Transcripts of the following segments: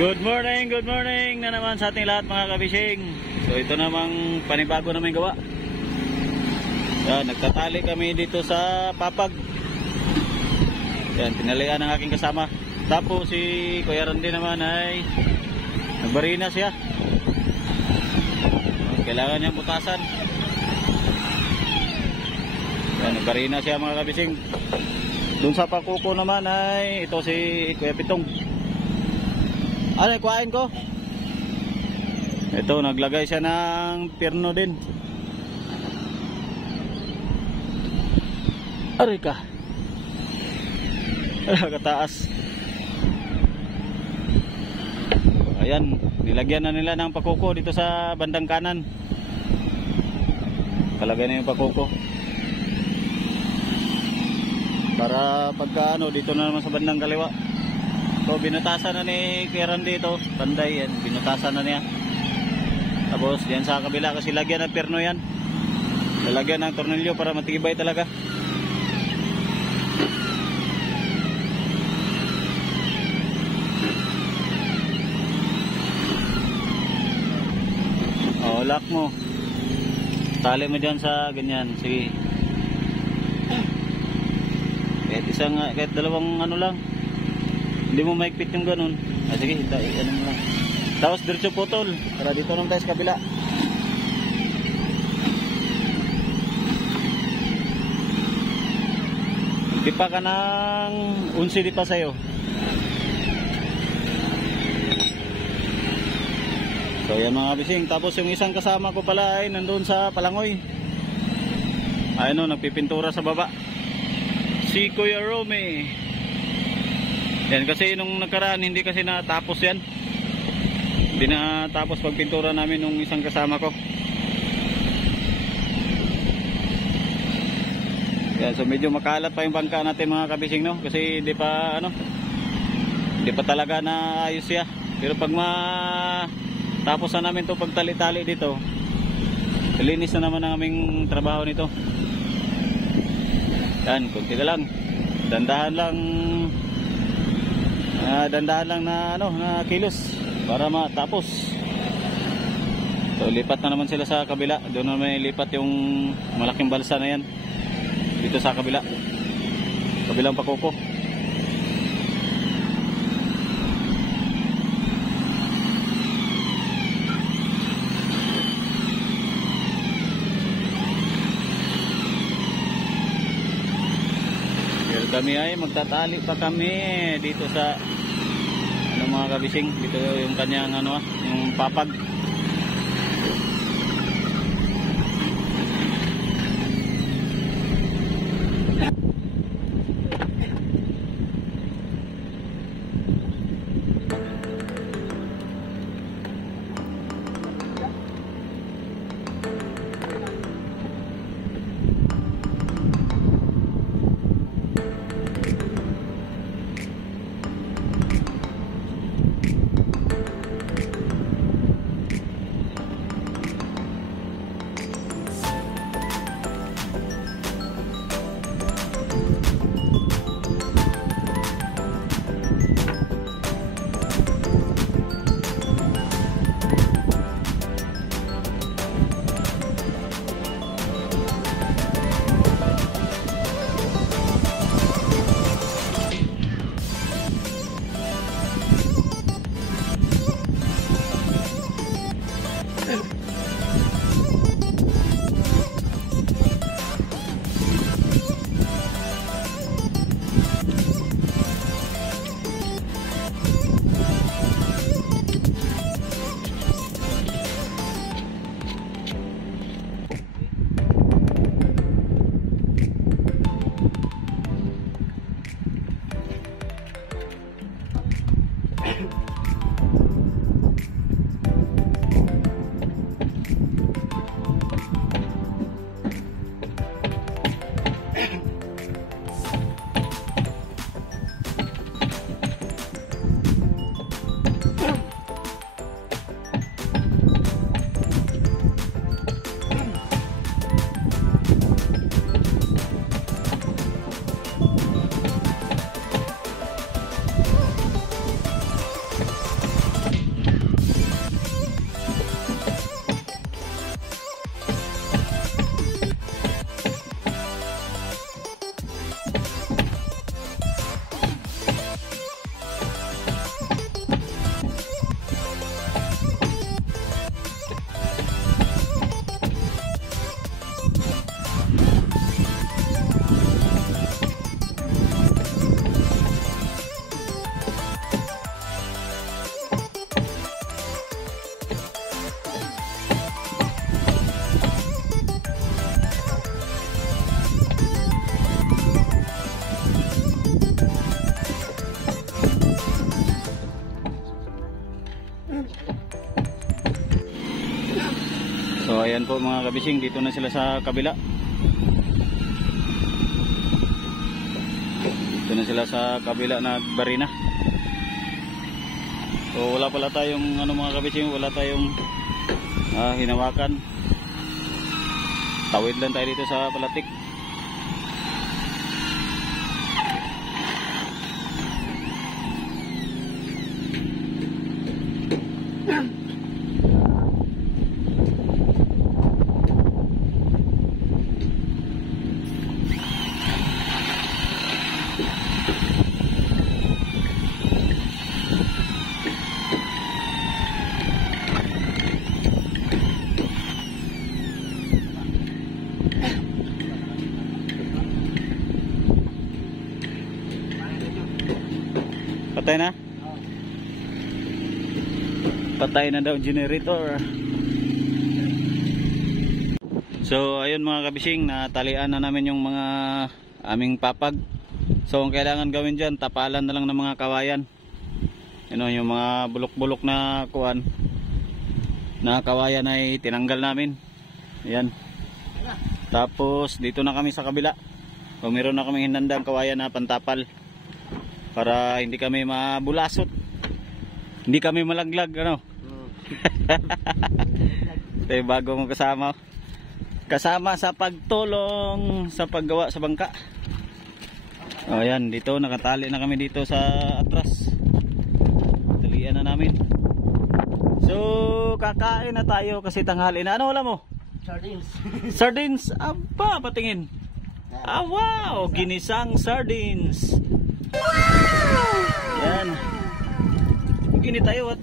Good morning na naman sa ating lahat mga kabising. So ito namang panibago namin gawa. Yan, nagtatali kami dito sa papag. Yan, tinalian ng aking kasama. Tapos si Kuya Randy naman ay nagbarina siya. Kailangan niyang butasan. Yan, nagbarina siya mga kabising. Doon sa pakuko naman ay ito si Kuya Pitong. Ano kuhain ko? Ito, naglagay siya ng pirno din. Aray ka. Kataas. Ayan, nilagyan na nila ng pakuko dito sa bandang kanan. Palagay na yung pakuko. Para pagka dito na naman sa bandang kaliwa. So binutasan na ni Kuya Randy ito, banday yan, binutasan na niya. Tapos yan sa kabila kasi lagyan ng perno yan. Lalagyan ng tornilyo para matibay talaga. O, lock mo. Tali mo dyan sa ganyan, sige. Kahit dalawang ano lang. Hindi mo maikpit yung ganun. Sige, ano mo lang. Tapos diretso putol. Para dito naman tayo sa kabila. Di pa ka ng unsi di pa sa'yo. So yan mga bising. Tapos yung isang kasama ko pala ay nandun sa Palangoy. Ayun o, nagpipintura sa baba. Si Kuya Rome. Yan kasi nung nakaraan hindi kasi natapos yan. Hindi natapos pagpintura namin nung isang kasama ko. Yan, so medyo makalat pa yung bangka natin mga kabising no. Kasi hindi pa hindi pa talaga naayos siya. Pero pag tapos na namin to pagtali-tali dito, linis na naman ang aming trabaho nito. Yan, kunti na lang. Dandahan lang na kilos para matapos. So lipat na naman sila sa kabila. Doon naman lipat yung malaking balsa na yan dito sa kabila, kabilang pakuko. Pero kami ay magtatali pa kami dito sa mga kabising, dito yung kanyang yung papag. So ayan po mga kabising, dito na sila sa kabila. Dito na sila sa kabila, nagbarina. So wala pala tayong mga kabising, wala tayong hinawakan. Tawid lang tayo dito sa palatik. Patay na? Patay na daw generator. So ayun mga kabising, natalian na namin yung mga aming papag. So ang kailangan gawin dyan, tapalan na lang ng mga kawayan. Yung mga bulok-bulok na kuan na kawayan ay tinanggal namin. Ayan. Tapos dito na kami sa kabila. So meron na kami hinandang kawayan na pantapal para hindi kami mabulasot, hindi kami malaglag, ano. Ito yung bago mong kasama sa pagtulong sa paggawa sa bangka. O yan, dito nakatali na kami dito sa atras. Talian na namin. So kakain na tayo kasi tanghali na. Ano wala mo? Sardines. Sardines? Aba, patingin. Wow, ginisang sardines. Yan. Gini tayo at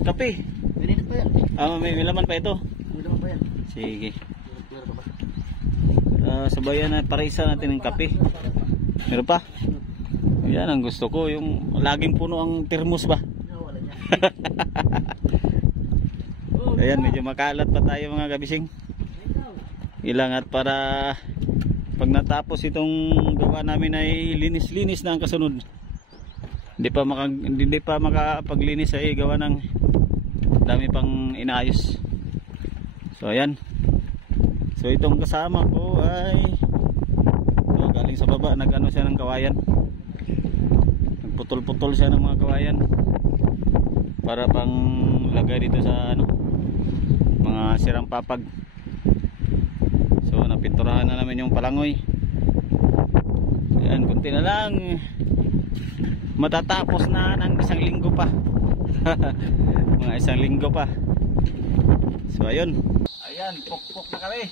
kape. Ganito pa yan. May laman pa ito. May laman pa yan. Sige. Sabayan na parisa natin ng kape. Meron pa? Yan ang gusto ko, yung laging puno ang termos ba. Ayan, medyo makalat pa tayo mga kabising. Ilangat para pag natapos itong gawa namin ay linis-linis na ang kasunod. Hindi pa makapaglinis ay gawa ng dami pang inaayos. So ayan. So itong kasama ko ay galing sa baba, nag-ano siya ng kawayan. Nagputol-putol siya ng mga kawayan para pang lagay dito sa mga sirang papag. So napinturahan na namin yung palangoy. Ayan, kunti na lang matatapos na ng isang linggo pa. Mga isang linggo pa. So ayun. Ayan, pokpok na kami.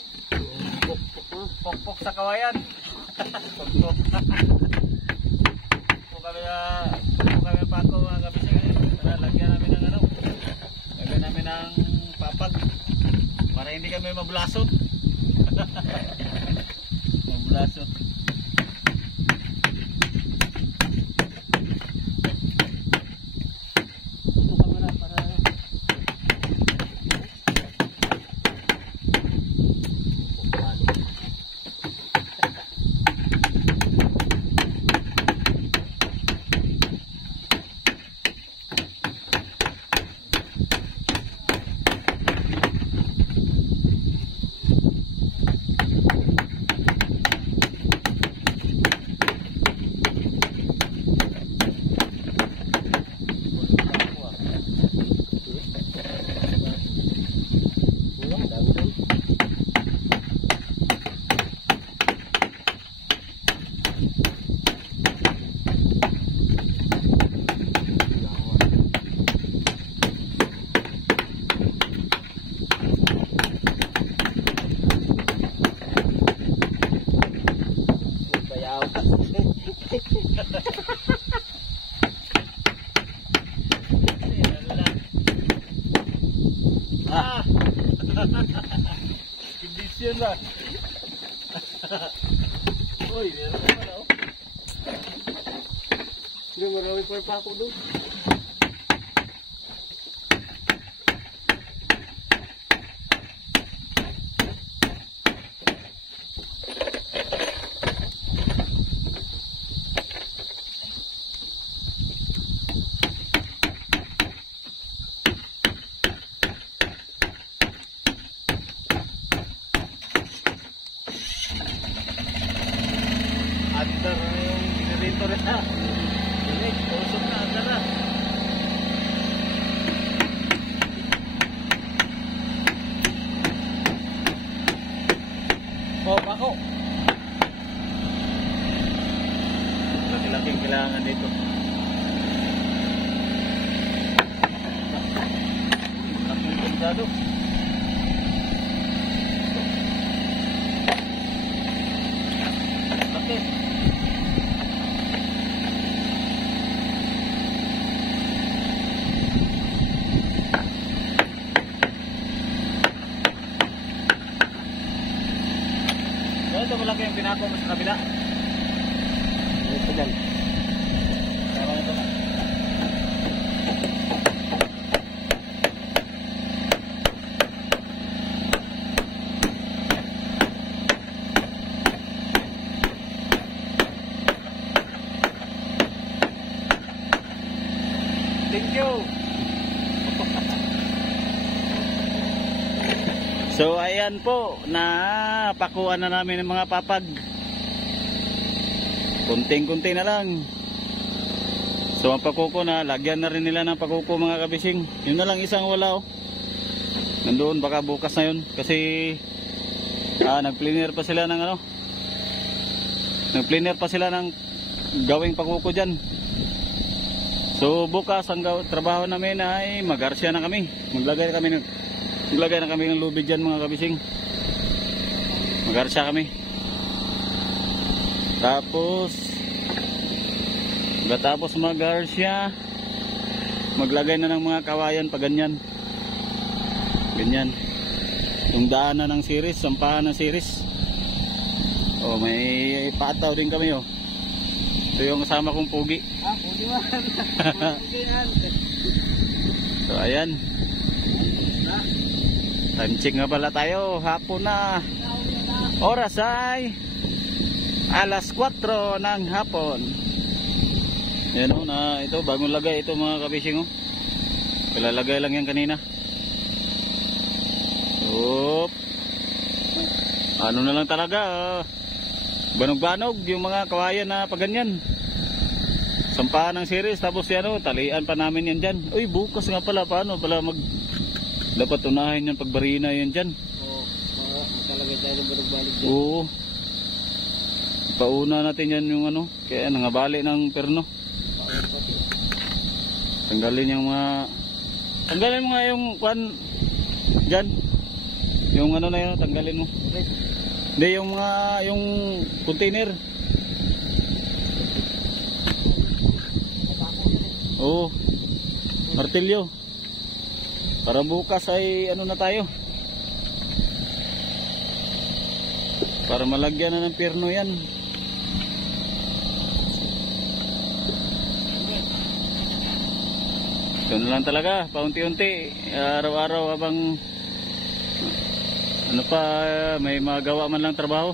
Pokpok sa kawayan. Pokpok. Pokpok kami pako mga kabising. Lagyan namin ng lagyan namin ng papag para hindi kami mablasot. Mablasot. Kondisyon lah. Uy, meron naman ako. Hindi, marami pa ako doon. Dar yung generator na. Dinig, usok na, andar na. Oh, bako. Laki-laking kailangan dito. Laking kondado. Laki. Ito malaki yung pinako mo sa kabila. Ito dyan. Parang ito na. Thank you. So ayan po, napakuan na namin ng mga papag. Kunting-kunti na lang. So ang pakuko na, lagyan na rin nila ng pakuko mga kabising. Yun na lang isang wala oh. Nandoon baka bukas na yun. Kasi nag-cleaner pa sila ng ano. Nag-cleaner pa sila ng gawing pakuko dyan. So bukas ang trabaho namin ay mag-arsya na kami. Maglagay na kami ng lubid dyan mga kabising. Mag-arsya kami. Tapos mag-arsya, maglagay na ng mga kawayan pa ganyan. Ganyan. Yung daanan ng series, sampahan ng series. Oh, may pataw din kami oh. Ito yung kasama kong pugi. Pugi man. Pugi yan. So ayan. Time check nga pala tayo, hapon na. Oras ay alas 4 ng hapon. Yan o na, ito bagong lagay ito mga kabising o. Kalalagay lang yan kanina. Oop. Ano na lang talaga, banog-banog yung mga kawayan na paganyan. Sampahan ng series, tapos yan o, talian pa namin yan dyan. Uy, bukas nga pala, paano pala dapat unahin yan pagbarina yan dyan. Oo, makalagay tayo ng banog-banog dyan. Oo. Pauna natin yan yung ano, kaya nangabali ng perno. Tanggalin yung tanggalin mo nga yung kwan dyan. Yung ano na yun, tanggalin mo. Hindi, yung yung container. Oo. Martilyo. Para bukas ay ano na tayo. Para malagyan na ng perno yan. Ito na lang talaga, paunti-unti, araw-araw habang ano pa, may magawa man lang trabaho.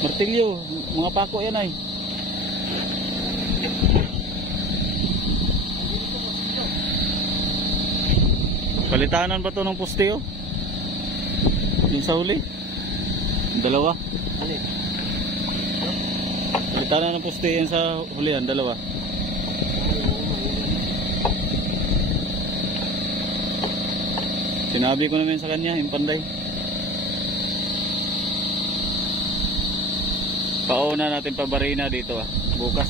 Martilyo, mga pako yan ay. Palitanan ba to ng poste oh? Yung sa huli? Dalawa. Palitanan ng poste yan sa hulihan, dalawa. Sinabi ko naman sa kanya, yung panday. Pauna natin pabarina dito bukas.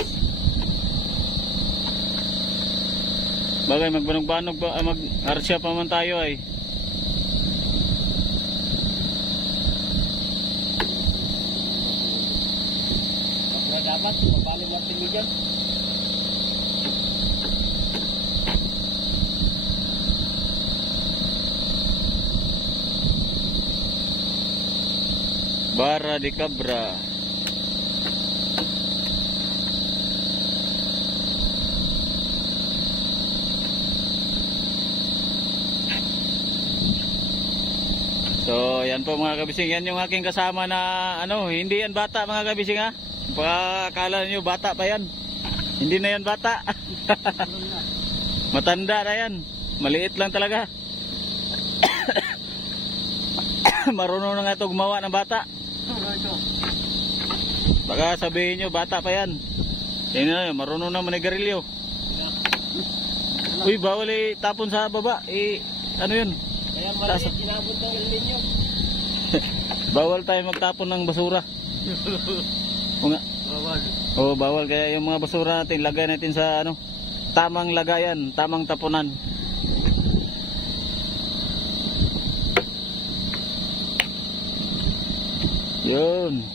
Bagay magbanog-banog ba, mag-arsya pa man tayo ay. Dapat, mapalo natin mo dyan. Barra de Cabra. So yan po mga kabising, yan yung aking kasama na ano, hindi yan bata mga kabising ha. Baka akala nyo bata pa yan. Hindi na yan bata. Matanda na yan. Maliit lang talaga. Marunong na nga ito gumawa ng bata. Baka sabihin nyo, bata pa yan. Tingnan na, marunong na manigarilyo. Uy, bawal tapon sa baba. Ano yun? Kaya maliit, inabot ng ninyo. Bawal tayo magtapon ng basura. O nga. Bawal. Oo, bawal. Kaya yung mga basura natin, lagay natin sa tamang lagayan, tamang tapunan. Yun.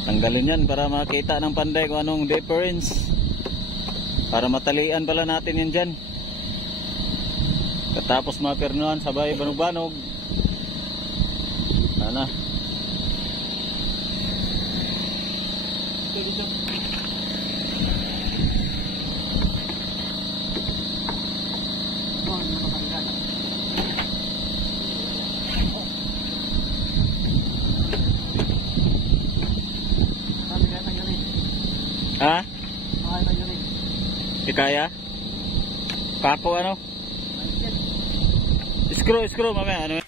Tanggalin yan para makita ng panday kung anong difference. Para matalian pala natin yan dyan. Katapos mapirnuhan, sabay banog-banog. Ano? Ha? Di kaya? Kako ano? Screw, mamaya. Ano